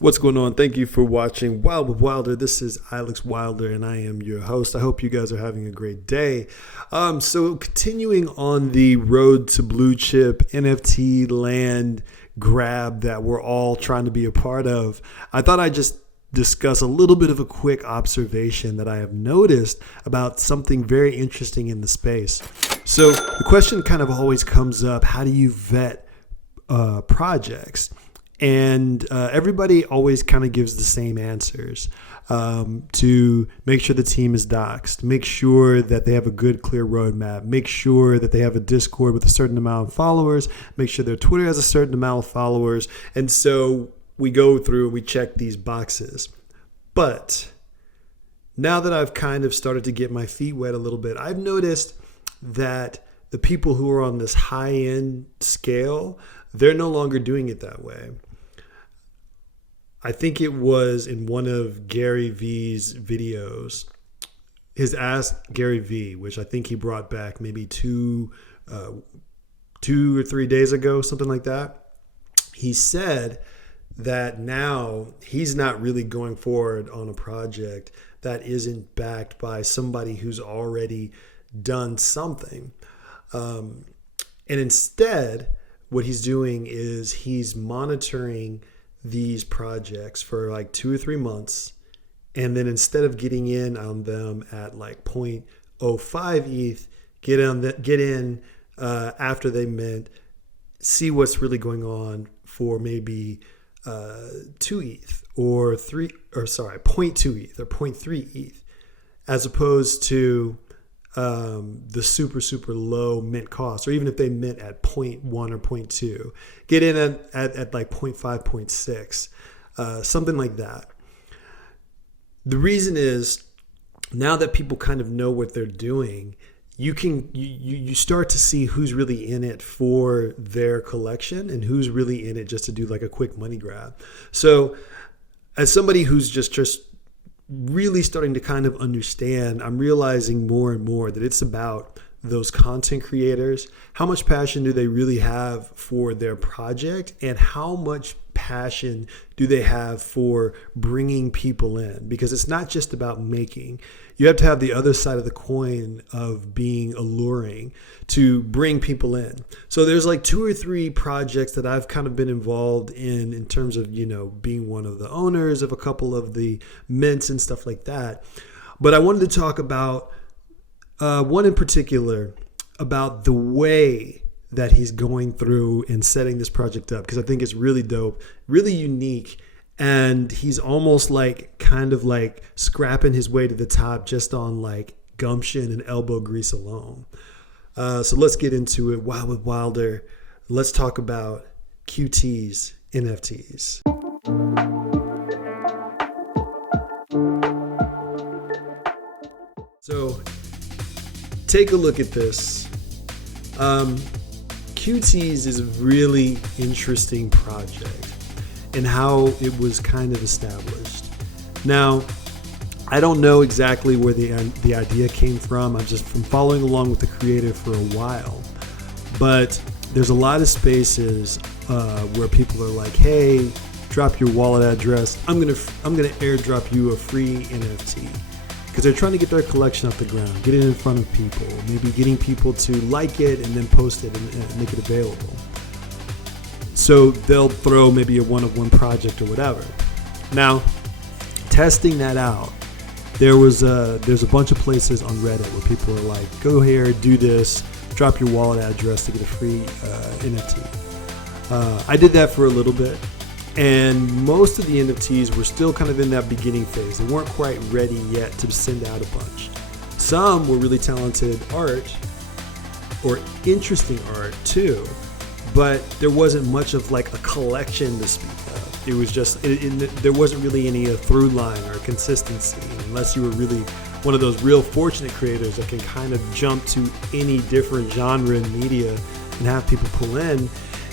What's going on? Thank you for watching Wild with Wilder. This is Alex Wilder and I am your host. I hope you guys are having a great day. So continuing on the road to blue chip NFT land grab that we're all trying to be a part of, I thought I'd just discuss a little bit of a quick observation that I have noticed about something very interesting in the space. So the question kind of always comes up, how do you vet projects? And everybody always kind of gives the same answers to make sure the team is doxed, make sure that they have a good, clear roadmap, make sure that they have a Discord with a certain amount of followers, make sure their Twitter has a certain amount of followers. And so we go through and we check these boxes. But now that I've kind of started to get my feet wet a little bit, I've noticed that the people who are on this high-end scale, they're no longer doing it that way. I think it was in one of Gary V's videos, his Ask Gary V, which I think he brought back maybe two or 3 days ago, something like that. He said that now he's not really going forward on a project that isn't backed by somebody who's already done something. And instead, what he's doing is he's monitoring these projects for like 2 or 3 months. And then instead of getting in on them at like 0.05 ETH, get in after they mint, see what's really going on for maybe 2 ETH or 0.2 ETH or 0.3 ETH, as opposed to the super low mint cost, or even if they mint at 0.1 or 0.2, get in at like 0.5, 0.6, something like that. The reason is, now that people kind of know what they're doing, you start to see who's really in it for their collection and who's really in it just to do like a quick money grab. So as somebody who's just really starting to kind of understand, I'm realizing more and more that it's about those content creators. How much passion do they really have for their project, and how much passion do they have for bringing people in? Because it's not just about making. You have to have the other side of the coin of being alluring to bring people in. So there's like 2 or 3 projects that I've kind of been involved in terms of, being one of the owners of a couple of the mints and stuff like that. But I wanted to talk about one in particular, about the way that he's going through and setting this project up, because I think it's really dope, really unique. And he's almost like kind of like scrapping his way to the top just on like gumption and elbow grease alone. So let's get into it. Wild with Wilder. Let's talk about QTEE NFTs. So take a look at this. QTEEs is a really interesting project and how it was kind of established. Now, I don't know exactly where the idea came from. I'm just from following along with the creator for a while. But there's a lot of spaces where people are like, hey, drop your wallet address. I'm gonna airdrop you a free NFT. Because they're trying to get their collection off the ground, get it in front of people, maybe getting people to like it and then post it and make it available. So they'll throw maybe a one-of-one project or whatever. Now, testing that out, there's a bunch of places on Reddit where people are like, go here, do this, drop your wallet address to get a free NFT. I did that for a little bit. And most of the NFTs were still kind of in that beginning phase. They weren't quite ready yet to send out a bunch. Some were really talented art or interesting art too, but there wasn't much of like a collection to speak of. It was just, there wasn't really any through line or consistency, unless you were really one of those real fortunate creators that can kind of jump to any different genre and media and have people pull in.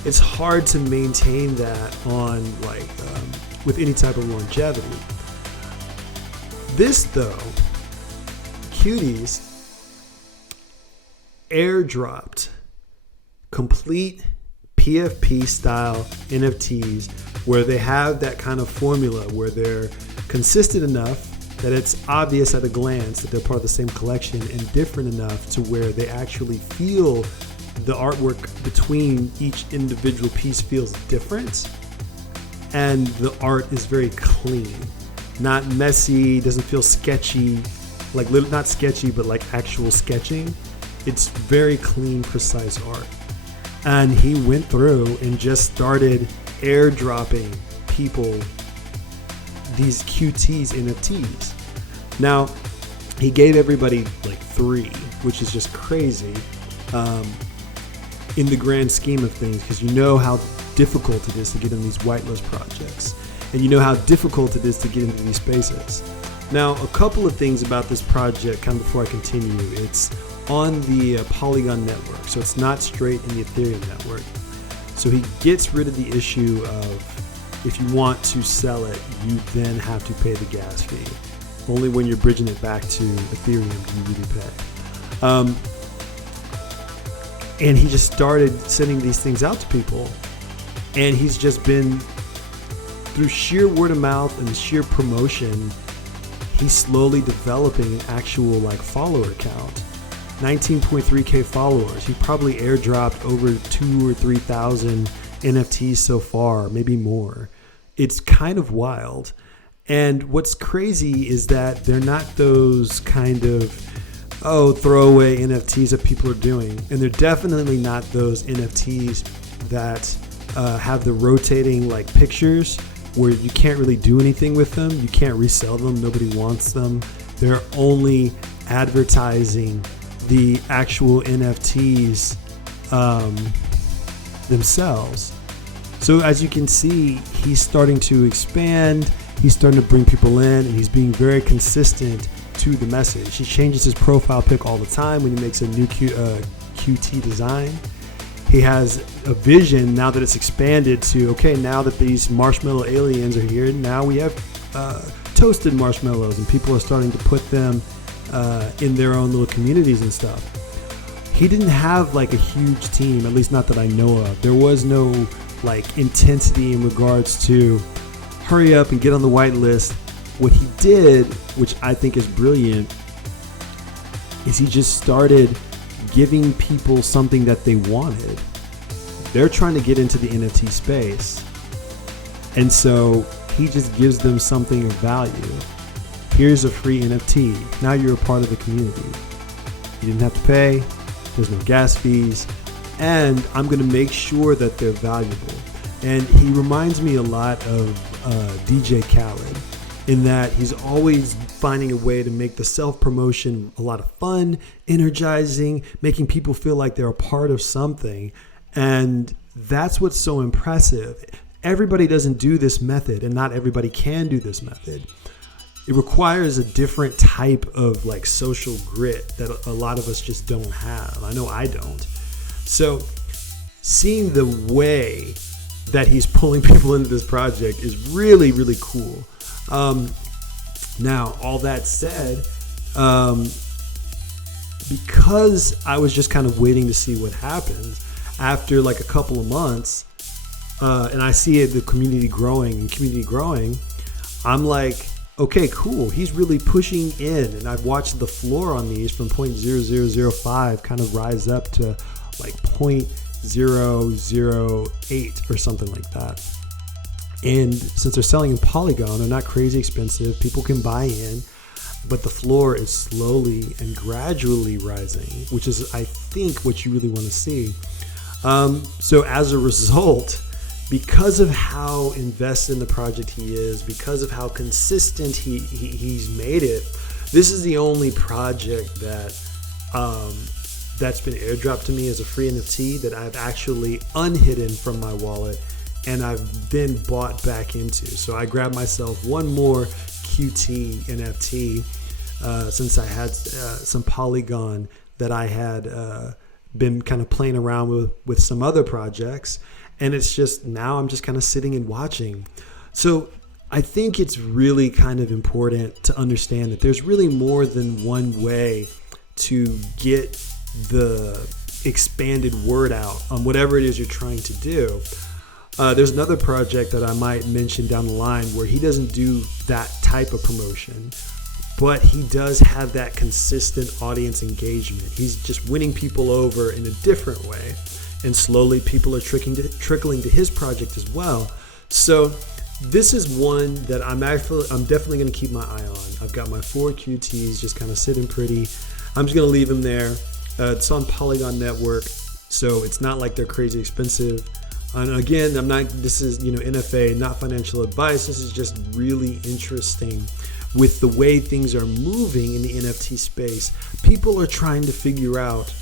It's hard to maintain that on with any type of longevity. This though, QTEEs airdropped complete PFP style NFTs where they have that kind of formula where they're consistent enough that it's obvious at a glance that they're part of the same collection, and different enough to where they actually feel the artwork between each individual piece feels different, and the art is very clean, not messy, doesn't feel sketchy, like not sketchy, but like actual sketching. It's very clean, precise art. And he went through and just started airdropping people these QTEE NFTs. Now, he gave everybody like 3, which is just crazy in the grand scheme of things, because you know how difficult it is to get in these whitelist projects, and you know how difficult it is to get into these spaces. Now, a couple of things about this project, kind of before I continue. It's on the Polygon network, so it's not straight in the Ethereum network. So he gets rid of the issue of, if you want to sell it, you then have to pay the gas fee. Only when you're bridging it back to Ethereum do you really pay. And he just started sending these things out to people. And he's just been, through sheer word of mouth and sheer promotion, he's slowly developing an actual like follower count. 19.3K followers. He probably airdropped over 2,000 or 3,000 NFTs so far, maybe more. It's kind of wild. And what's crazy is that they're not those kind of throwaway NFTs that people are doing. And they're definitely not those NFTs that have the rotating like pictures where you can't really do anything with them. You can't resell them. Nobody wants them. They're only advertising the actual NFTs themselves. So as you can see, he's starting to expand, he's starting to bring people in, and he's being very consistent to the message. He changes his profile pic all the time when he makes a new QT design. He has a vision now that it's expanded to, okay, now that these marshmallow aliens are here, now we have toasted marshmallows, and people are starting to put them in their own little communities and stuff. He didn't have like a huge team, at least not that I know of. There was no like intensity in regards to hurry up and get on the whitelist. What he did, which I think is brilliant, is he just started giving people something that they wanted. They're trying to get into the NFT space, and so he just gives them something of value. Here's a free NFT. Now you're a part of the community. You didn't have to pay. There's no gas fees. And I'm going to make sure that they're valuable. And he reminds me a lot of DJ Khaled, in that he's always finding a way to make the self-promotion a lot of fun, energizing, making people feel like they're a part of something. And that's what's so impressive. Everybody doesn't do this method, and not everybody can do this method. It requires a different type of like social grit that a lot of us just don't have. I know I don't. So seeing the way that he's pulling people into this project is really, really cool. Now, all that said, because I was just kind of waiting to see what happens after like a couple of months, and I see the community growing, I'm like, okay, cool. He's really pushing in, and I've watched the floor on these from 0.0005 kind of rise up to like 0.008 or something like that. And since they're selling in Polygon, they're not crazy expensive. People can buy in, but the floor is slowly and gradually rising, which is, I think, what you really want to see. So as a result, because of how invested in the project he is, because of how consistent he's made it, this is the only project that that's been airdropped to me as a free NFT that I've actually unhidden from my wallet and I've been bought back into. So I grabbed myself one more QTEE NFT since I had some Polygon that I had been kind of playing around with some other projects. And it's just, now I'm just kind of sitting and watching. So I think it's really kind of important to understand that there's really more than one way to get the expanded word out on whatever it is you're trying to do. There's another project that I might mention down the line where he doesn't do that type of promotion, but he does have that consistent audience engagement. He's just winning people over in a different way, and slowly people are trickling to his project as well. So this is one that I'm definitely going to keep my eye on. I've got my 4 QTs just kind of sitting pretty. I'm just going to leave them there. It's on Polygon Network, so it's not like they're crazy expensive. And again, this is, NFA, not financial advice. This is just really interesting with the way things are moving in the NFT space. People are trying to figure out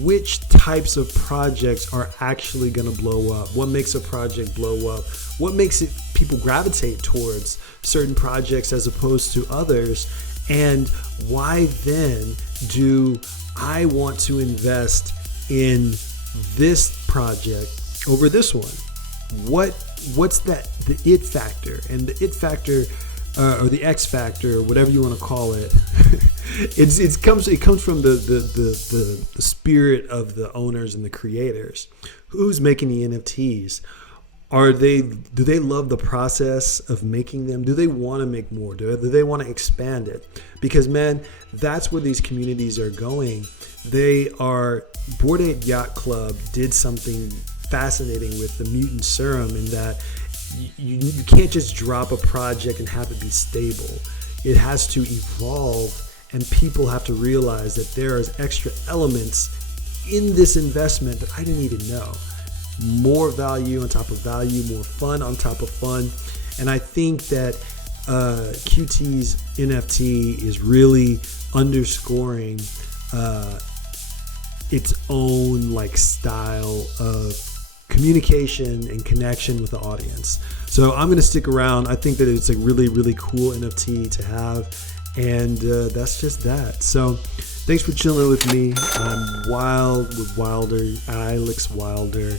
which types of projects are actually going to blow up. What makes a project blow up? What makes people gravitate towards certain projects as opposed to others? And why then do I want to invest in this project over this one? What's the it factor? And the it factor, or the X factor, whatever you want to call it, it comes from the spirit of the owners and the creators. Who's making the NFTs? Do they love the process of making them? Do they want to make more? Do they want to expand it? Because man, that's where these communities are going. Bored Ape Yacht Club did something fascinating with the mutant serum, in that you can't just drop a project and have it be stable. It has to evolve, and people have to realize that there is extra elements in this investment that I didn't even know. More value on top of value, more fun on top of fun. And I think that QTEE's NFT is really underscoring its own style of communication and connection with the audience. So I'm going to stick around. I think that it's a really, really cool NFT to have. And that's just that. So thanks for chilling with me. I'm Wild with Wilder, Ilex Wilder.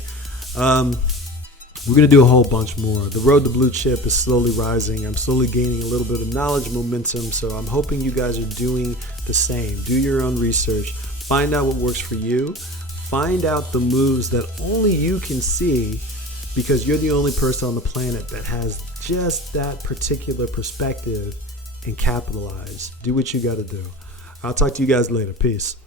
We're going to do a whole bunch more. The road to blue chip is slowly rising. I'm slowly gaining a little bit of knowledge, momentum. So I'm hoping you guys are doing the same. Do your own research. Find out what works for you. Find out the moves that only you can see, because you're the only person on the planet that has just that particular perspective, and capitalize. Do what you got to do. I'll talk to you guys later. Peace.